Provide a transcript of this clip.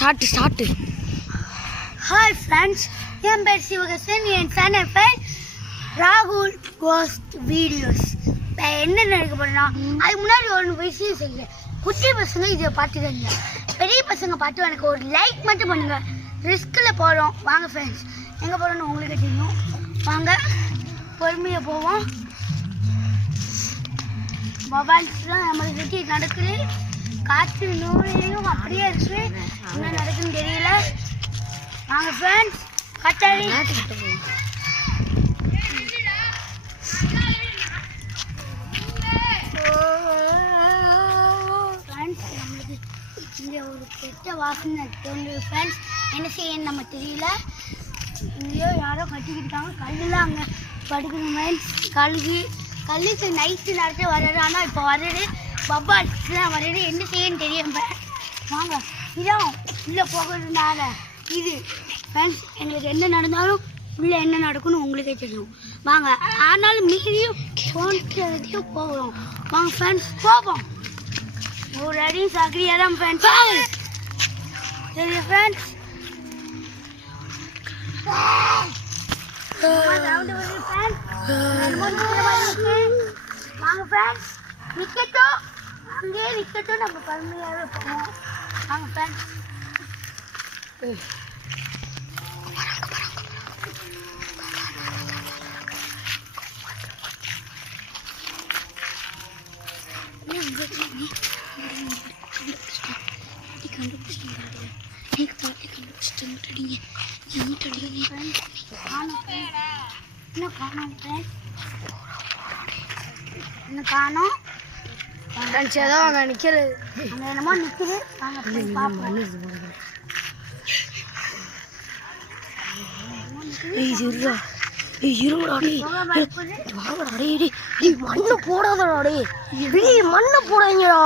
Start. Hi friends, என் பேர் சிவகசன். என் channel பேர் ராகுல் கோஸ்ட் வீடியோஸ். இப்போ என்ன நடக்க போறேன்னா, அதுக்கு முன்னாடி ஒரு விஷயம் செய்யுங்க. குட்டி பசங்க இதை பார்த்துக்கங்க, பெரிய பசங்க பார்த்து எனக்கு ஒரு லைக் மட்டும் பண்ணுங்க. ரிஸ்கில் போகிறோம் வாங்க ஃப்ரெண்ட்ஸ். எங்கே போகிறோன்னு உங்களுக்கு தெரியும். வாங்க பொறுமையாக போவோம். மொபைல்ஸ்லாம் நம்மளை சுற்றி நடக்குது. காற்று நோயும் அப்படியே இருக்குது. என்ன நடக்குதுன்னு தெரியல. வாங்க ஃப்ரெண்ட்ஸ், கட்டாரி ஃப்ரெண்ட்ஸ், நம்மளுக்கு இங்கே ஒரு கெட்ட வாசனை தோணுது ஃப்ரெண்ட்ஸ். என்ன செய்யணும் நம்ம தெரியல. இங்கேயோ யாரோ கட்டிக்கிட்டாங்க. கல்லுலாம் அங்கே படுக்கணும் ஃப்ரெண்ட்ஸ். கல்லுக்கு நைட்டு நேரத்தில் வர்றது. ஆனால் இப்போ வர்றது பப்பாஸ்லாம் வர்றது. என்ன செய்யன்னு தெரியும். வாங்க, இதான் உள்ளே போகிறதுனால இது ஃப்ரெண்ட்ஸ். எங்களுக்கு என்ன நடந்தாலும் உள்ளே என்ன நடக்கும்னு உங்களுக்கே தெரியும். வாங்க, ஆனாலும் மீறியும் தோன்றதையும் போகிறோம். வாங்க ஃப்ரெண்ட்ஸ், போவோம். ஒரு அடி சக்கரியாக தான் ஃப்ரெண்ட்ஸ். சரி ஃப்ரெண்ட்ஸ், வாங்க ஃப்ரெண்ட்ஸ், நிற்கட்டும். அங்கேயே நிற்கட்டும், நம்ம பழமையாகவே போவோம். வாங்க ஃப்ரெண்ட்ஸ். என்ன காணோம்? அங்கே நிற்கிறது. அங்கே என்னமோ நிற்குது. மண்ணு போடாதே, மண்ணை போடாங்கடா.